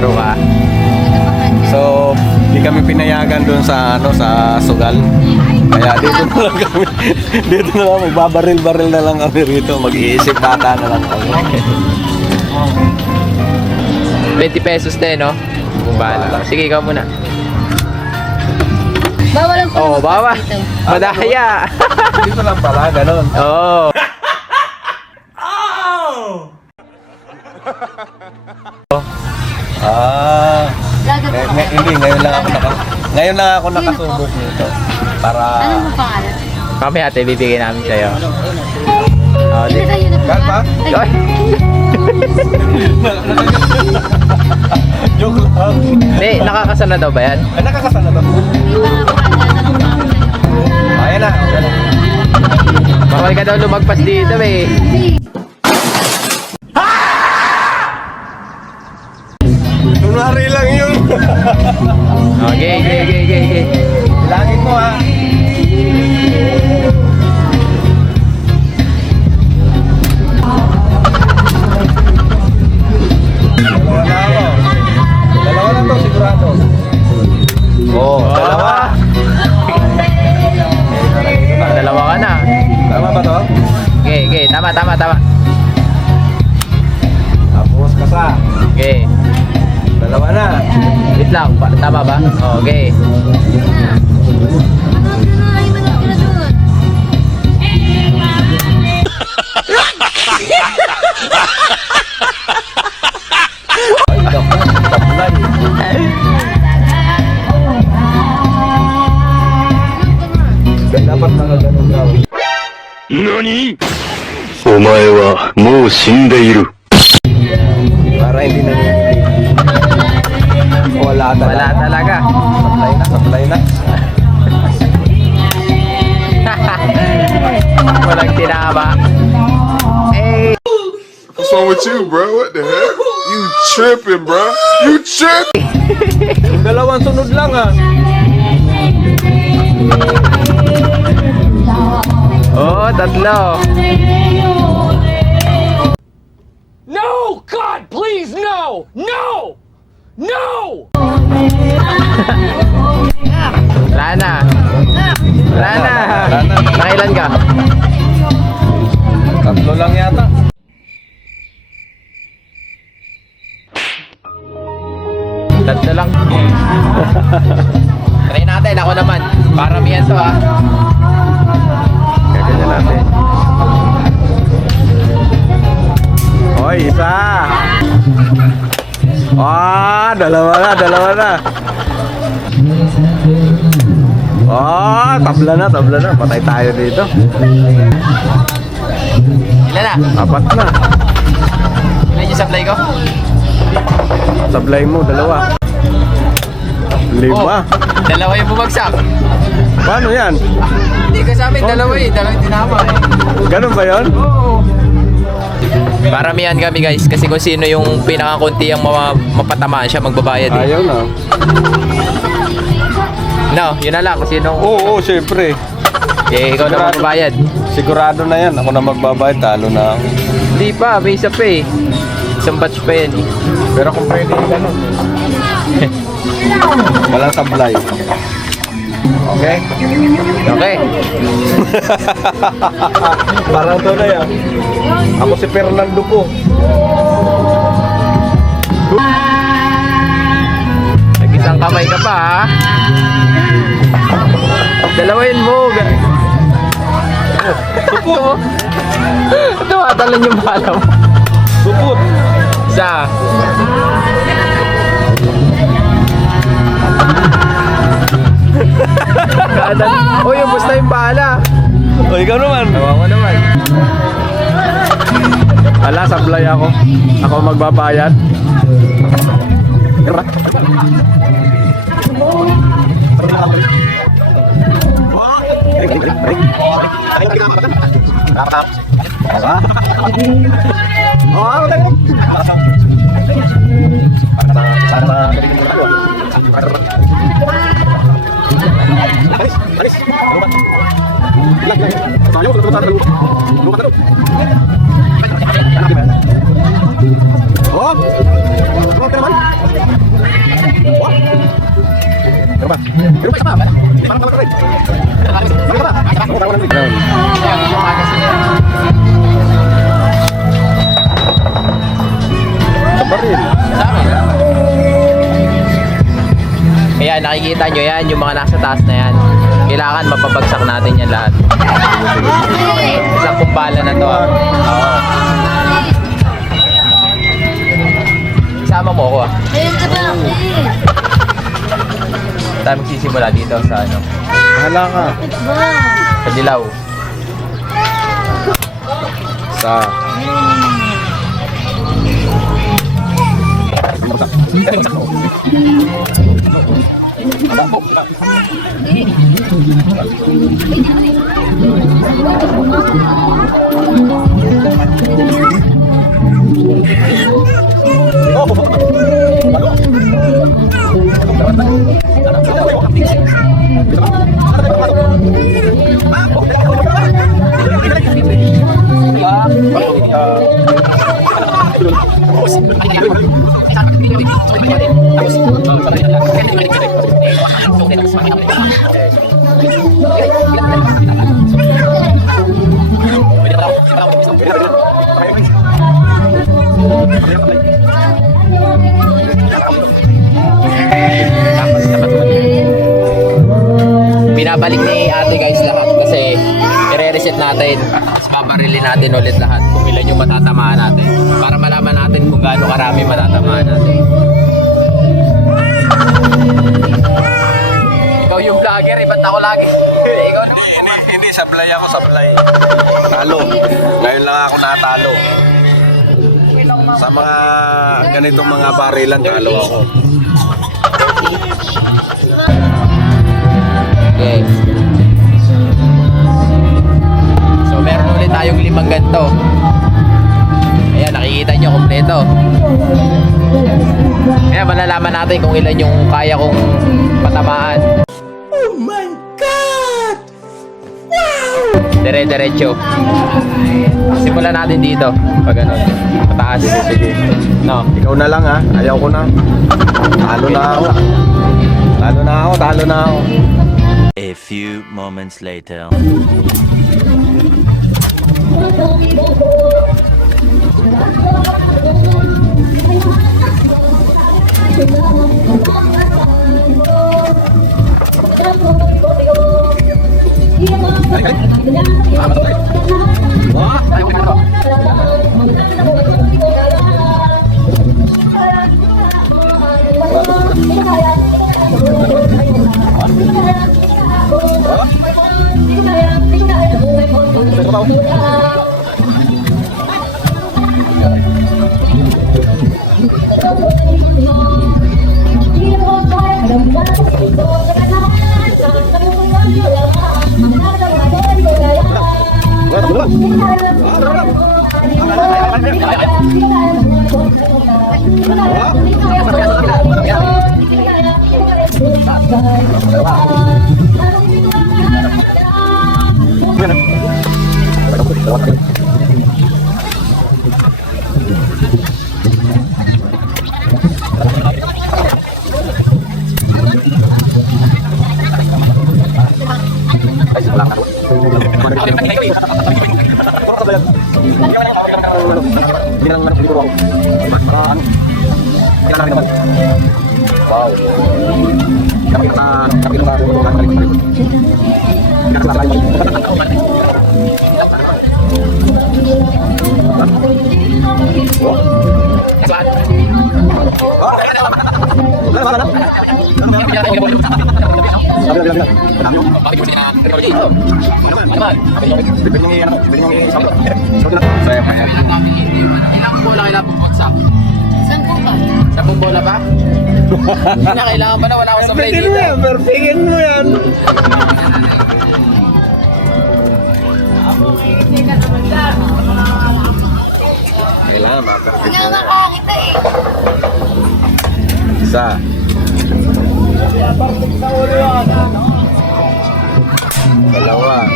maglaro ka. So, di kami pinayagan doon sa sa sugal. Kaya dito na lang kami. Dito na lang magbabaril-baril na lang kami rito. Mag-iisip bata na lang kami. 20 pesos din, no? Kung bahala. Sige, ikaw muna. Bawal ang Oh, bawa. Madaya. Dito lang pala, ganun. Oh. Ah. Hindi, ngayon lang ako nakasubok nito. Para... Anong mo pangalan? Kami ate, bibigyan namin sa'yo. Oh, Hindi kayo na Gan pa? Ay. Joke lang. Hindi, nakakasana daw ba yan? Ay, nakakasana to. Ayan na. Bawal ka daw lumagpas dito eh. Tunari lang yun. Okay, okay. Bilangin mo ha. Dalawa na ako. Dalawa na to, sigurado. Oh, dalawa. Dalawa ka na. Tama ba to? Okay, tama. Tapos kasa. Okay. Dalawa na. Wait lang, tama ba? Okay. Ay, naku, tablay. Dapat mga ganun daw. 何お前はもう死んでいる。 Para hindi na Wala Wala talaga. talaga. Sablay na. Walang tinama. Eh, What's wrong with you, bro? What the heck? You tripping, bro? You tripping? Yung dalawang sunod lang ah. oh, tatlo. No! God, please, no! No! No! Wala na. Nakailan ka? Tatlo lang yata. Tatlo lang. Try natin, ako naman. Paramihan to ha. Gaganyan natin. Hoy, isa. Dalawa na. Tabla na. Patay tayo dito. Ilan na? Apat na. Ilan yung supply ko? Sablay mo, dalawa. Lima. Dalawa yung bumagsak. Paano yan? Hindi ka sa amin, dalawa yung tinama eh. Ganun ba yun? Oo. Paramihan kami guys, kasi kung sino yung pinakakunti ang mapatamaan siya magbabayad eh. Ayaw na. No, yun na lang kung sino. Oo, syempre. Eh, ikaw na magbabayad. Sigurado na yan. Ako na magbabayad, talo na ako. Hindi pa, may isa pa eh. Isang batch pa yan eh. Pero kung pwede ganun. Walang sablay. Okay? Okay. Parang to na yan. Ako si Fernando po. Nag-isang kamay ka pa ha. Dalawain mo. Supot! Tumatalan yung bala mo. Supot! Isa. Uy, ubos na yung bala. O, ikaw naman. Tawa ko naman. Ala, sablay ako. Ako magbabayad. Oh, Sa baril. Ayan, nakikita nyo yan, yung mga nasa taas na yan. Kailangan mapabagsak natin yan lahat. Isang kumpala na to. Oo. Isama mo ako ah. Ayun ka ba? Tayo magsisimula dito sa ano, Bahala ka. sa dilaw. Sa... Binabalik ni ate guys lahat kasi i-reset natin. Tapos babarilin natin ulit lahat kung ilan yung matatamaan natin. Para malaman natin kung gaano karami matatamaan natin. Ikaw yung vlogger, ba't ako lagi? Ikaw naman. Hindi, sablay ako, sablay. Talo. Ngayon lang ako natalo. Sa mga ganitong mga barilan, talo ako. Okay. So meron ulit tayong 5 ganito. Ayan, nakikita nyo kompleto. Ayan, malalaman natin kung ilan yung kaya kong patamaan. Oh my God! Wow! Dire-diretso. Simulan natin dito. Pag ano, pataas. Sige. No. Ikaw na lang ha, ayaw ko na. Talo na ako. Talo na ako, talo na ako. A few moments later. Wow. Ilang bola kailangan bubagsak? 10 bola pa? Hindi na kailangan pa na, wala akong supply dito. Perfectin mo yan. Kailangan ma-perfect Hindi nga nakakita eh. Isa. Dalawa.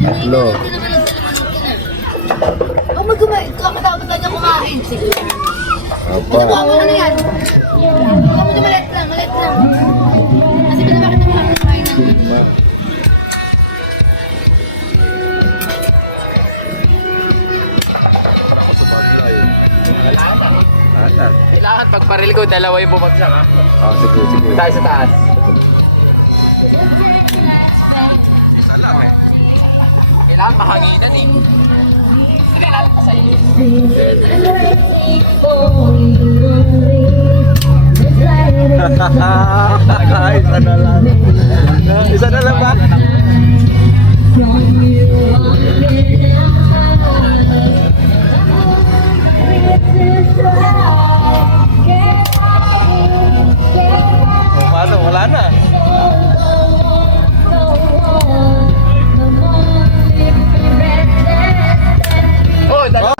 Tatlo. mag-kumain. Kakatapos lang niya kumain. Apa? Ano yan? Huwag mo na malit lang. Kasi pinabakit na mga kumain ng... Kailangan pag baril ko, dalawa yung bumagsak ha. Oh, sige. Tayo sa taas. Isa lang eh. Kailangan mahanginan eh. Sige natin pa sa iyo. Isa na lang ba? Paano? Wala na. Oh, dalawa.